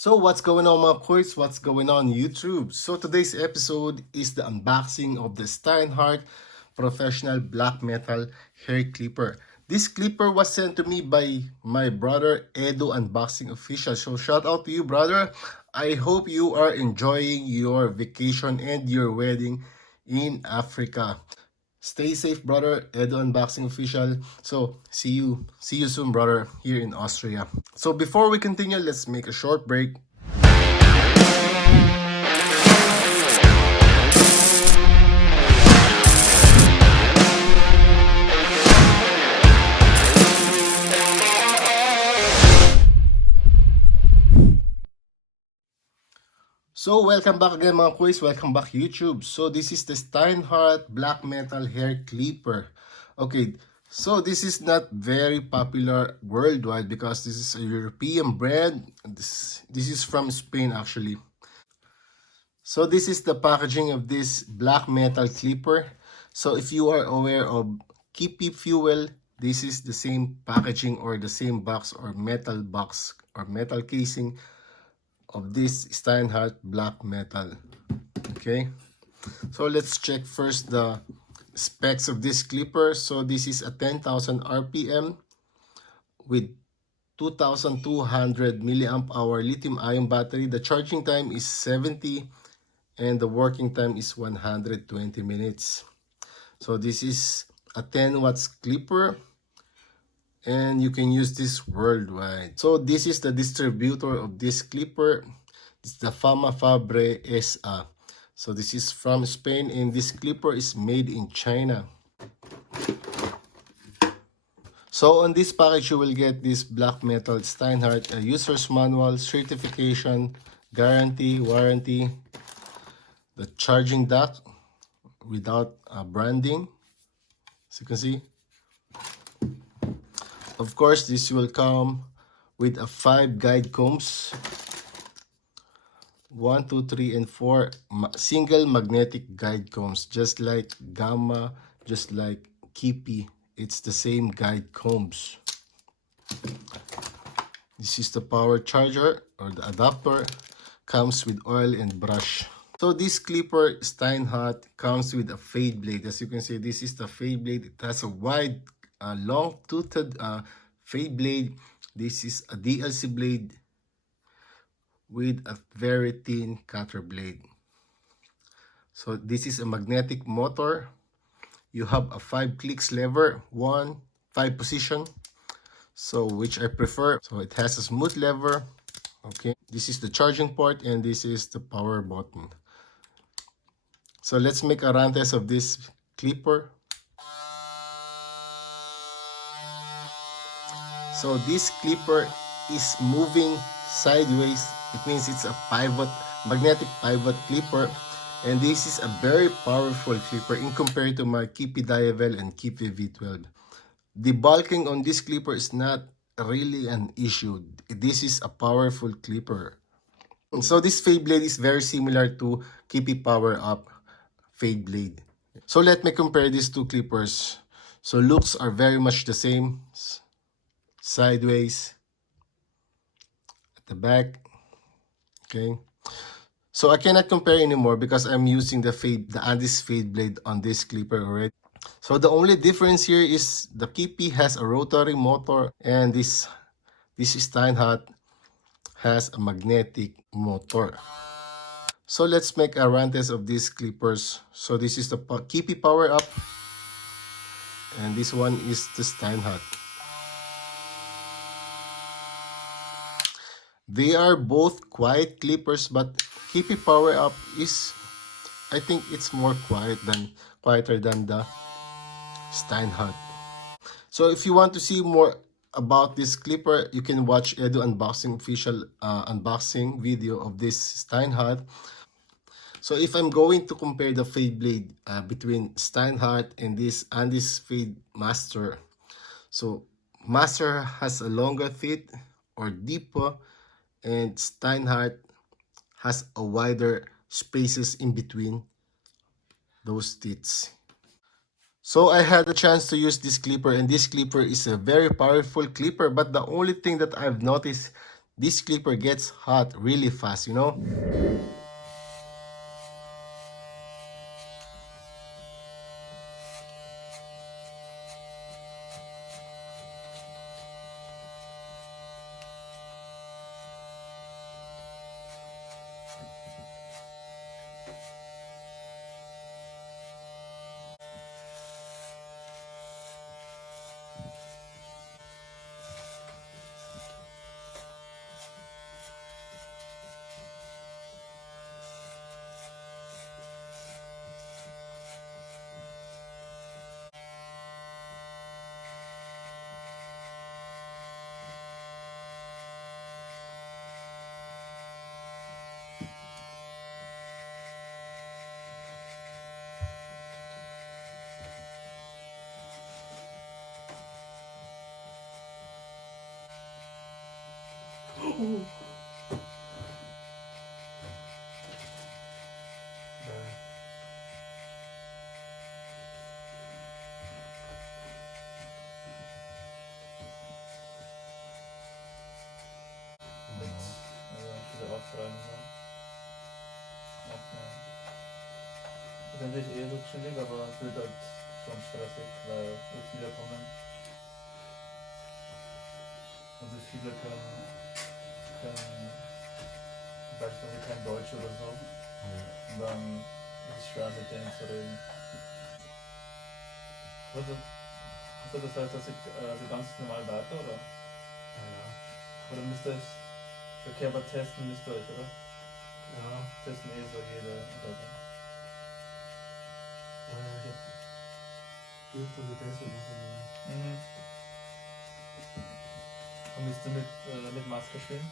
So what's going on mga boys? What's going on YouTube? So today's episode is the unboxing of the Steinhart professional black metal hair clipper. This clipper was sent to me by my brother Edo Unboxing Official. So shout out to you brother. I hope you are enjoying your vacation and your wedding in Africa. Stay safe, brother. Edo Unboxing Official. So, see you soon, brother, here in Austria. So, before we continue, let's make a short break. So, welcome back again, mga quiz. Welcome back, YouTube. So, this is the Steinhart Black Metal Hair Clipper. Okay, so this is not very popular worldwide because this is a European brand. This is from Spain, actually. So this is the packaging of this black metal clipper. So if you are aware of Kippy Fuel, this is the same packaging or the same box or metal casing of this Steinhart black metal. Okay, so let's check first the specs of this clipper. So this is a 10,000 RPM with 2,200 milliamp hour lithium ion battery. The charging time is 70 and the working time is 120 minutes. So this is a 10 watts clipper and you can use this worldwide. So this is the distributor of this clipper. It's the Fama Fabre SA. So this is from Spain and this clipper is made in China. So on this package you will get this black metal Steinhart, a user's manual, certification, guarantee, warranty, the charging dock without branding, as you can see. Of course, this will come with a 5 guide combs, 1, 2, 3, and 4 single magnetic guide combs, just like Gamma, just like Kippy. It's the same guide combs. This is the power charger or the adapter, comes with oil and brush. So this clipper Steinhart comes with a fade blade. As you can see, this is the fade blade. It has a wide, long-toothed fade blade. This is a DLC blade with a very thin cutter blade. So this is a magnetic motor. You have a 5 clicks lever, 5 position. So which I prefer. So it has a smooth lever. Okay, this is the charging port and this is the power button. So let's make a run test of this clipper. So this clipper is moving sideways. It means it's a magnetic pivot clipper. And this is a very powerful clipper in compared to my Kippy Diavel and Kippy V12. The bulking on this clipper is not really an issue. This is a powerful clipper. So this fade blade is very similar to Kippy Power Up fade blade. So let me compare these two clippers. So looks are very much the same. Sideways, at the back. Okay. So I cannot compare anymore because I'm using the Andis fade blade on this clipper already. So the only difference here is the Kippy has a rotary motor and this Steinhart has a magnetic motor. So let's make a run test of these clippers. So this is the Kippy Power Up and this one is the Steinhart. They are both quiet clippers, but Kippy Power Up is, I think it's more quieter than the Steinhart. So if you want to see more about this clipper, you can watch Edo Unboxing official unboxing video of this Steinhart. So if I'm going to compare the fade blade between Steinhart and this Andis Fade Master, so Master has a longer teeth or deeper, and Steinhart has a wider spaces in between those teeth. So I had a chance to use this clipper and this clipper is a very powerful clipper, but the only thing that I've noticed, this clipper gets hot really fast, you know? Wieder aufschreiben. So. Aufnehmen. Ist natürlich eh so chillig, aber es wird halt schon stressig, weil so viele kommen. Und so viele können beispielsweise kein Deutsch oder so. Und dann ist es schwer mit denen zu reden. Also das heißt, dass ich also ganz normal weiter, oder? Ja. Oder müsst ihr euch, okay, aber testen müsst ihr euch, oder? Ja. Testen eh so jede oder so. Ich hab von der Tessel machen. Mhm. Und müsst ihr mit Maske spielen?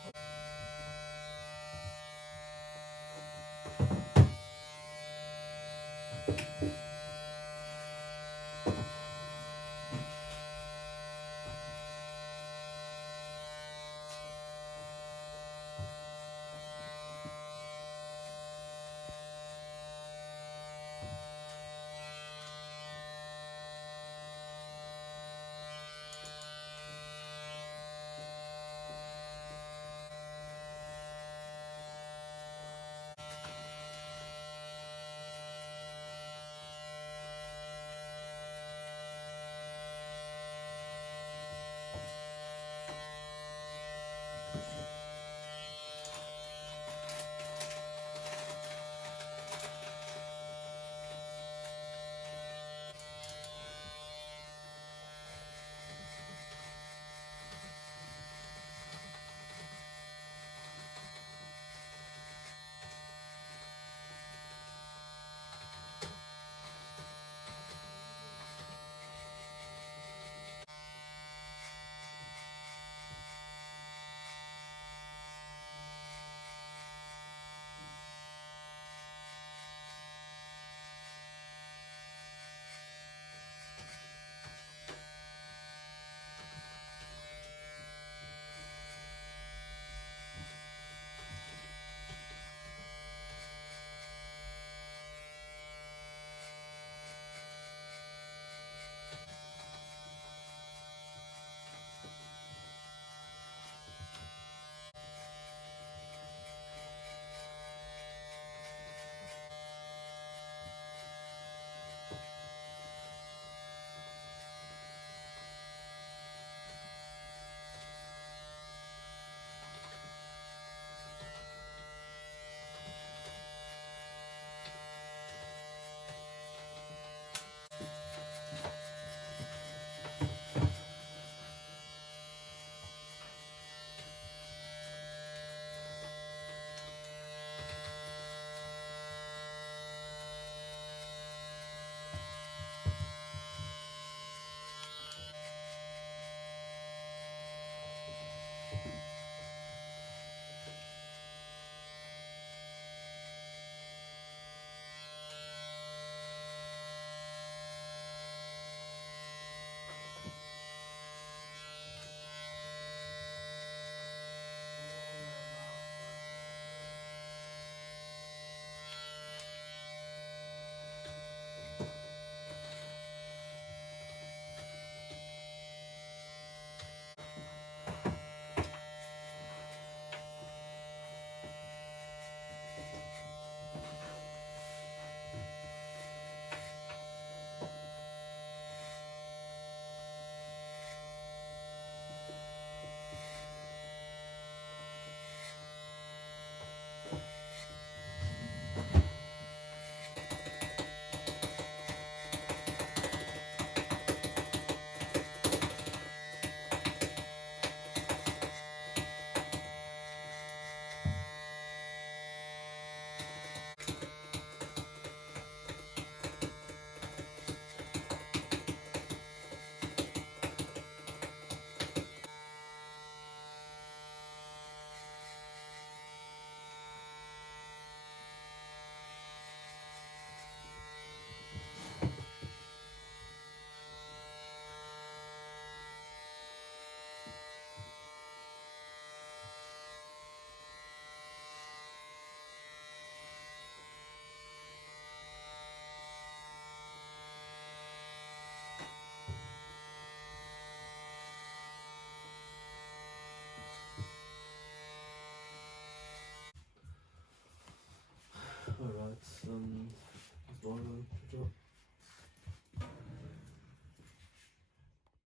Ciao.